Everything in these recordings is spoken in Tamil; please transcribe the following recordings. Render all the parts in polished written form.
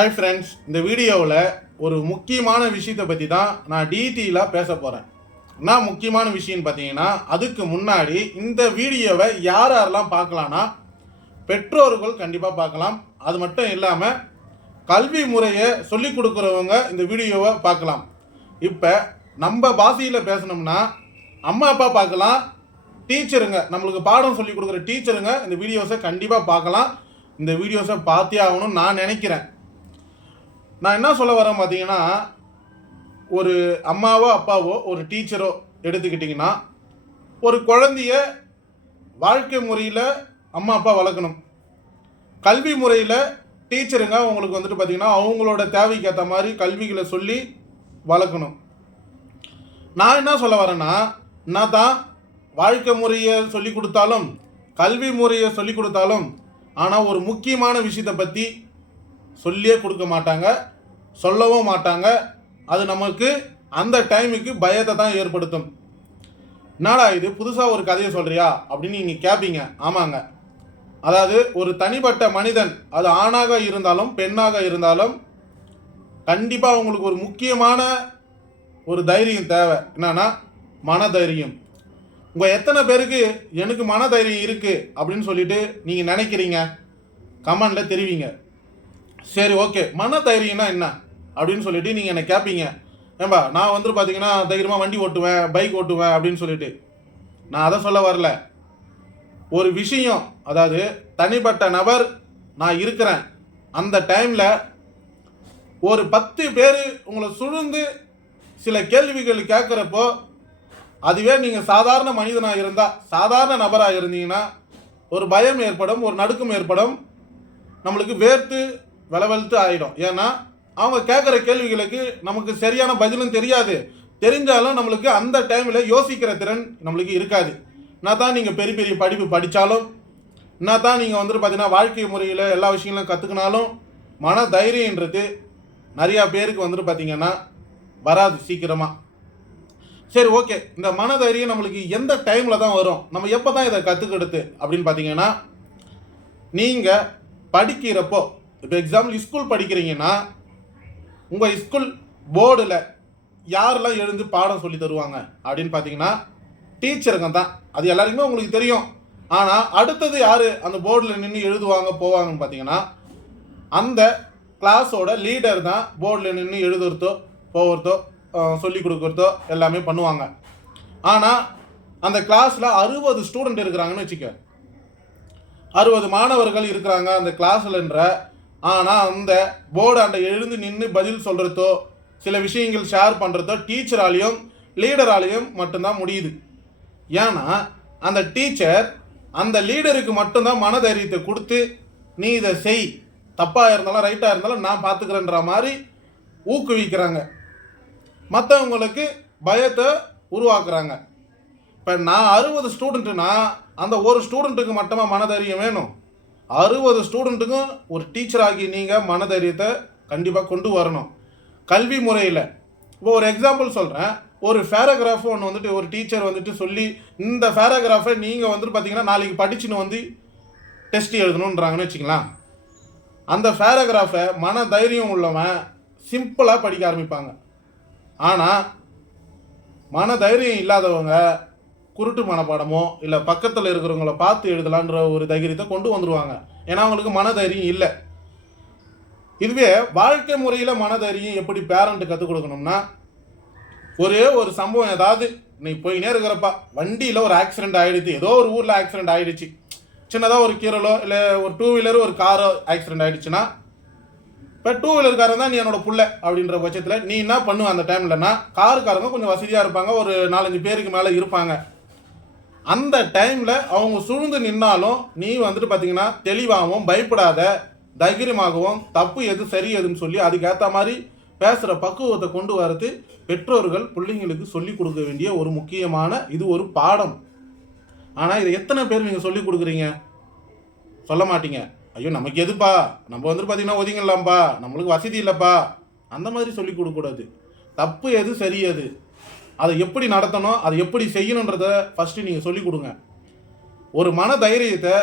ஹாய் ஃப்ரெண்ட்ஸ், இந்த வீடியோவில் ஒரு முக்கியமான விஷயத்தை பற்றி தான் நான் டீட்டெயிலாக பேச போகிறேன். என்ன முக்கியமான விஷயம்னு பார்த்தீங்கன்னா, அதுக்கு முன்னாடி இந்த வீடியோவை யாரெல்லாம் பார்க்கலான்னா, பெற்றோர்கள் கண்டிப்பாக பார்க்கலாம். அது மட்டும் இல்லாமல் கல்வி முறையை சொல்லிக் கொடுக்குறவங்க இந்த வீடியோவை பார்க்கலாம். இப்போ நம்ம பாஷையில் பேசணும்னா அம்மா அப்பா பார்க்கலாம், டீச்சருங்க நம்மளுக்கு பாடம் சொல்லிக் கொடுக்குற டீச்சருங்க இந்த வீடியோஸை கண்டிப்பாக பார்க்கலாம். இந்த வீடியோஸை பார்த்தே ஆகணும்னு நான் நினைக்கிறேன். நான் என்ன சொல்ல வரேன் பார்த்தீங்கன்னா, ஒரு அம்மாவோ அப்பாவோ ஒரு டீச்சரோ எடுத்துக்கிட்டிங்கன்னா, ஒரு குழந்தைய வாழ்க்கை முறையில் அம்மா அப்பா வளர்க்கணும். கல்வி முறையில் டீச்சருங்க அவங்களுக்கு வந்துட்டு பார்த்திங்கன்னா அவங்களோட தேவைக்கு ஏற்ற மாதிரி கல்விகளை சொல்லி வளர்க்கணும். நான் என்ன சொல்ல வரேன்னா, நான் தான் வாழ்க்கை முறையை சொல்லி கொடுத்தாலும் கல்வி முறையை சொல்லி கொடுத்தாலும் ஆனால் ஒரு முக்கியமான விஷயத்தை பற்றி சொல்லியே கொடுக்க மாட்டாங்க, சொல்லவும் மாட்டாங்க. அது நமக்கு அந்த டைமுக்கு பயத்தை தான் ஏற்படுத்தும். என்னடா இது புதுசாக ஒரு கதையை சொல்கிறியா அப்படின்னு நீங்கள் கேட்பீங்க. ஆமாங்க, அதாவது ஒரு தனிப்பட்ட மனிதன், அது ஆணாக இருந்தாலும் பெண்ணாக இருந்தாலும் கண்டிப்பாக அவங்களுக்கு ஒரு முக்கியமான ஒரு தைரியம் தேவை. என்னன்னா மனதைரியம். உங்கள் எத்தனை பேருக்கு எனக்கு மனதைரியம் இருக்குது அப்படின்னு சொல்லிட்டு நீங்கள் நினைக்கிறீங்க? கமெண்டில் தெரிவிங்க. சரி, ஓகே, மன தைரியம்னா என்ன அப்படின்னு சொல்லிட்டு நீங்கள் என்னை கேட்பீங்க. ஏன்பா நான் வந்துட்டு பார்த்தீங்கன்னா தைரியமாக வண்டி ஓட்டுவேன், பைக் ஓட்டுவேன் அப்படின்னு சொல்லிட்டு. நான் அதை சொல்ல வரல. ஒரு விஷயம், அதாவது தனிப்பட்ட நபர் நான் இருக்கிறேன், அந்த டைமில் ஒரு 10 பேர் உங்களை சூழ்ந்து சில கேள்விகள் கேட்குறப்போ, அதுவே நீங்கள் சாதாரண மனிதனாக இருந்தால், சாதாரண நபராக இருந்தீங்கன்னா ஒரு பயம் ஏற்படும், ஒரு நடுக்கம் ஏற்படும், நம்மளுக்கு வேர்த்து விளவெழுத்து ஆகிடும். ஏன்னா அவங்க கேட்குற கேள்விகளுக்கு நமக்கு சரியான பதிலும் தெரியாது. தெரிஞ்சாலும் நம்மளுக்கு அந்த டைமில் யோசிக்கிற திறன் நம்மளுக்கு இருக்காது. நான் தான் நீங்கள் பெரிய பெரிய படிப்பு படித்தாலும், நான் தான் நீங்கள் வந்துட்டு பார்த்தீங்கன்னா வாழ்க்கை முறையில் எல்லா விஷயங்களும் கற்றுக்கினாலும் மன தைரியன்றது நிறையா பேருக்கு வந்துட்டு பார்த்திங்கன்னா வராது சீக்கிரமாக. சரி, ஓகே, இந்த மன தைரியம் நம்மளுக்கு எந்த டைமில் தான் வரும், நம்ம எப்போ தான் இதை கற்றுக்கிடுது அப்படின்னு பார்த்தீங்கன்னா, நீங்கள் படிக்கிறப்போ, இப்போ எக்ஸாம்பிள் ஸ்கூல் படிக்கிறீங்கன்னா உங்கள் ஸ்கூல் போர்டில் யாரெல்லாம் எழுந்து பாடம் சொல்லி தருவாங்க அப்படின்னு பார்த்தீங்கன்னா டீச்சருங்க தான். அது எல்லாருக்குமே உங்களுக்கு தெரியும். ஆனால் அடுத்தது யார் அந்த போர்டில் நின்று எழுதுவாங்க போவாங்கன்னு பார்த்தீங்கன்னா அந்த கிளாஸோட லீடர் தான் போர்டில் நின்று எழுதுறதோ போகிறதோ சொல்லி கொடுக்குறதோ எல்லாமே பண்ணுவாங்க. ஆனால் அந்த கிளாஸில் 60 ஸ்டூடெண்ட் இருக்கிறாங்கன்னு வச்சுக்க, 60 மாணவர்கள் இருக்கிறாங்க அந்த கிளாஸ்லன்ற. ஆனால் அந்த போர்டாண்ட எழுந்து நின்று பதில் சொல்கிறதோ சில விஷயங்கள் ஷேர் பண்ணுறதோ டீச்சராலையும் லீடராலையும் மட்டும்தான் முடியுது. ஏன்னா அந்த டீச்சர் அந்த லீடருக்கு மட்டும்தான் மனதைரியத்தை கொடுத்து நீ இதை செய், தப்பாக இருந்தாலும் ரைட்டாக இருந்தாலும் நான் பார்த்துக்கிறேன்ற மாதிரி ஊக்குவிக்கிறாங்க, மற்றவங்களுக்கு பயத்தை உருவாக்குறாங்க. இப்போ நான் 60 ஸ்டூடெண்ட்டுனா அந்த ஒரு ஸ்டூடெண்ட்டுக்கு மட்டுமா மனதைரியம் வேணும்? 60 ஸ்டூடெண்ட்டுக்கும் ஒரு டீச்சராகி நீங்கள் மனதைரியத்தை கண்டிப்பாக கொண்டு வரணும். கல்வி முறையில் இப்போ ஒரு எக்ஸாம்பிள் சொல்கிறேன். ஒரு பேராகிராஃப் ஒன்று வந்துட்டு ஒரு டீச்சர் வந்துட்டு சொல்லி இந்த பேராகிராஃபை நீங்கள் வந்துட்டு பார்த்தீங்கன்னா நாளைக்கு படிச்சுன்னு வந்து டெஸ்ட் எழுதணுன்றாங்கன்னு வச்சுக்கலாம். அந்த பேராகிராஃபை மன தைரியம் உள்ளவன் சிம்பிளாக படிக்க ஆரம்பிப்பாங்க. ஆனால் மன தைரியம் இல்லாதவங்க குருட்டு மனப்பாடமோ இல்லை பக்கத்தில் இருக்கிறவங்கள பார்த்து எழுதலான்ற ஒரு தைரியத்தை கொண்டு வந்துடுவாங்க. ஏன்னா அவங்களுக்கு மனதைரியம் இல்லை. இதுவே வாழ்க்கை முறையில் மனதைரியம் எப்படி பேரண்ட்டு கற்றுக் கொடுக்கணும்னா, ஒரே ஒரு சம்பவம், ஏதாவது நீ போயினே இருக்கிறப்பா வண்டியில் ஒரு ஆக்சிடென்ட் ஆகிடுச்சு, ஏதோ ஒரு ஊரில் ஆக்சிடென்ட் ஆகிடுச்சு, சின்னதாக ஒரு கீரலோ இல்லை ஒரு 2 வீலர் ஒரு காரோ ஆக்சிடென்ட் ஆகிடுச்சுன்னா, இப்போ 2 வீலர்காரன் தான் நீ என்னோட புள்ள அப்படின்ற பட்சத்தில் நீ என்ன பண்ணுவ அந்த டைம்லன்னா, காருக்காரங்க கொஞ்சம் வசதியாக இருப்பாங்க, ஒரு 4-5 பேருக்கு மேலே இருப்பாங்க. அந்த டைமில் அவங்க சூழ்ந்து நின்னாலும் நீ வந்துட்டு பார்த்தீங்கன்னா தெளிவாகவும் பயப்படாத தைரியமாகவும் தப்பு எது சரி எதுன்னு சொல்லி அதுக்கேற்ற மாதிரி பேசுகிற பக்குவத்தை கொண்டு வரது பெற்றோர்கள் பிள்ளைங்களுக்கு சொல்லிக் கொடுக்க வேண்டிய ஒரு முக்கியமான இது ஒரு பாடம். ஆனால் இதை எத்தனை பேர் நீங்கள் சொல்லிக் கொடுக்குறீங்க? சொல்ல மாட்டீங்க. ஐயோ நமக்கு எதுப்பா, நம்ம வந்துட்டு பார்த்தீங்கன்னா ஒதுங்கலாம்ப்பா, நம்மளுக்கு வசதி இல்லைப்பா, அந்த மாதிரி சொல்லிக் கொடுக்கக்கூடாது. தப்பு எது சரி எது, அதை எப்படி நடத்தணும், அதை எப்படி செய்யணுன்றத ஃபஸ்ட்டு நீங்கள் சொல்லிக் கொடுங்க. ஒரு மன தைரியத்தை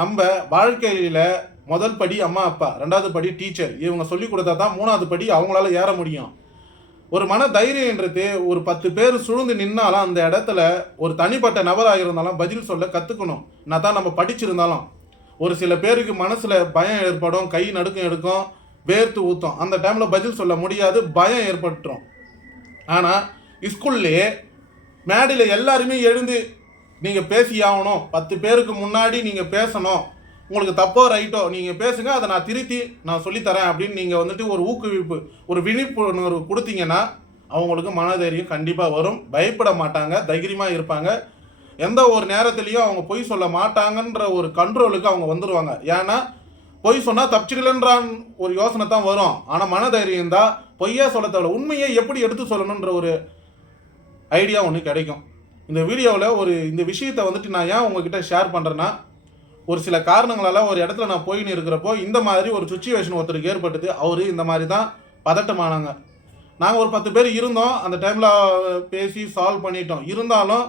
நம்ம வாழ்க்கையில் முதல் படி அம்மா அப்பா, ரெண்டாவது படி டீச்சர். இவங்க சொல்லி கொடுத்தா தான் மூணாவது படி அவங்களால ஏற முடியும். ஒரு மன தைரியன்றது ஒரு 10 பேர் சூழ்ந்து நின்னாலும் அந்த இடத்துல ஒரு தனிப்பட்ட நபராக இருந்தாலும் பதில் சொல்ல கற்றுக்கணும். நான் தான் நம்ம படிச்சிருந்தாலும் ஒரு சில பேருக்கு மனசில் பயம் ஏற்படும், கை நடுக்கம் எடுக்கும், வேர்த்து ஊற்றும். அந்த டைமில் பதில் சொல்ல முடியாது, பயம் ஏற்பட்டுரும். ஆனால் ஸ்கூல்லையே மேடையில் எல்லாருமே எழுந்து நீங்கள் பேசி ஆகணும், 10 பேருக்கு முன்னாடி நீங்கள் பேசணும், உங்களுக்கு தப்போ ரைட்டோ நீங்கள் பேசுங்க, அதை நான் திருத்தி நான் சொல்லித்தரேன் அப்படின்னு நீங்கள் வந்துட்டு ஒரு ஊக்குவிப்பு, ஒரு விழிப்புணர்வு கொடுத்தீங்கன்னா அவங்களுக்கு மனதைரியம் கண்டிப்பாக வரும். பயப்பட மாட்டாங்க, தைரியமாக இருப்பாங்க. எந்த ஒரு நேரத்துலையும் அவங்க பொய் சொல்ல மாட்டாங்கன்ற ஒரு கண்ட்ரோலுக்கு அவங்க வந்துடுவாங்க. ஏன்னா பொய் சொன்னால் தப்பிச்சிடலன்றான் ஒரு யோசனை தான் வரும். ஆனால் மனதைரியம் தான் பொய்யா சொல்ல தேவையில்ல, உண்மையை எப்படி எடுத்து சொல்லணுன்ற ஒரு ஐடியா ஒன்று கிடைக்கும். இந்த வீடியோவில் இந்த விஷயத்தை வந்துட்டு நான் ஏன் உங்ககிட்ட ஷேர் பண்ணுறேன்னா, ஒரு சில காரணங்களால் ஒரு இடத்துல நான் போயின்னு இருக்கிறப்போ இந்த மாதிரி ஒரு சுச்சுவேஷன் ஒருத்தருக்கு ஏற்பட்டது. அவர் இந்த மாதிரி தான் பதட்டமானாங்க. நாங்கள் ஒரு 10 பேர் இருந்தோம், அந்த டைமில் பேசி சால்வ் பண்ணிட்டோம். இருந்தாலும்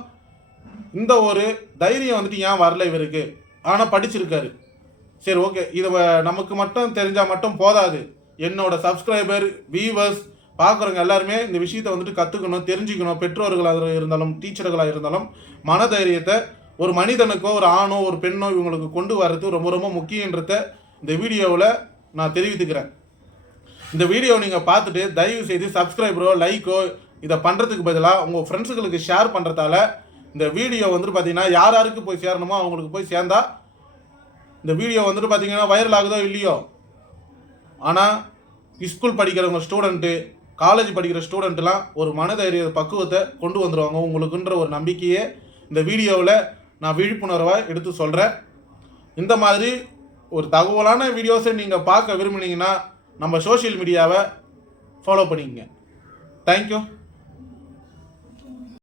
இந்த ஒரு தைரியம் வந்துட்டு ஏன் வரல இவருக்கு? ஆனால் படிச்சிருக்காரு. சரி, ஓகே, இதை நமக்கு மட்டும் தெரிஞ்சால் மட்டும் போதாது. என்னோட சப்ஸ்கிரைபர், வியூவர்ஸ், பார்க்குறவங்க எல்லாருமே இந்த விஷயத்தை வந்துட்டு கற்றுக்கணும், தெரிஞ்சுக்கணும். பெற்றோர்களாக இருந்தாலும் டீச்சர்களாக இருந்தாலும் மனதைரியத்தை ஒரு மனிதனுக்கோ ஒரு ஆணோ ஒரு பெண்ணோ இவங்களுக்கு கொண்டு வர்றது ரொம்ப ரொம்ப முக்கியன்றத இந்த வீடியோவில் நான் தெரிவித்துக்கிறேன். இந்த வீடியோ நீங்கள் பார்த்துட்டு தயவு செய்து சப்ஸ்கிரைபரோ லைக்கோ இதை பண்ணுறதுக்கு பதிலாக உங்கள் ஃப்ரெண்ட்ஸுகளுக்கு ஷேர் பண்ணுறதால இந்த வீடியோ வந்துட்டு பார்த்தீங்கன்னா யார் யாருக்கு போய் சேரணுமோ அவங்களுக்கு போய் சேர்ந்தா இந்த வீடியோ வந்துட்டு பார்த்தீங்கன்னா வைரல் ஆகுதோ இல்லையோ, ஆனால் ஸ்கூல் படிக்கிறவங்க ஸ்டூடெண்ட்டு, காலேஜ் படிக்கிற ஸ்டூடெண்ட்லாம் ஒரு மனதைரிய பக்குவத்தை கொண்டு வந்துடுவாங்க உங்களுக்குன்ற ஒரு நம்பிக்கையே இந்த வீடியோவில் நான் விழிப்புணர்வாக எடுத்து சொல்கிறேன். இந்த மாதிரி ஒரு தகவலான வீடியோஸை நீங்கள் பார்க்க விரும்புனீங்கன்னா நம்ம சோஷியல் மீடியாவை ஃபாலோ பண்ணிக்கங்க. தேங்க்யூ.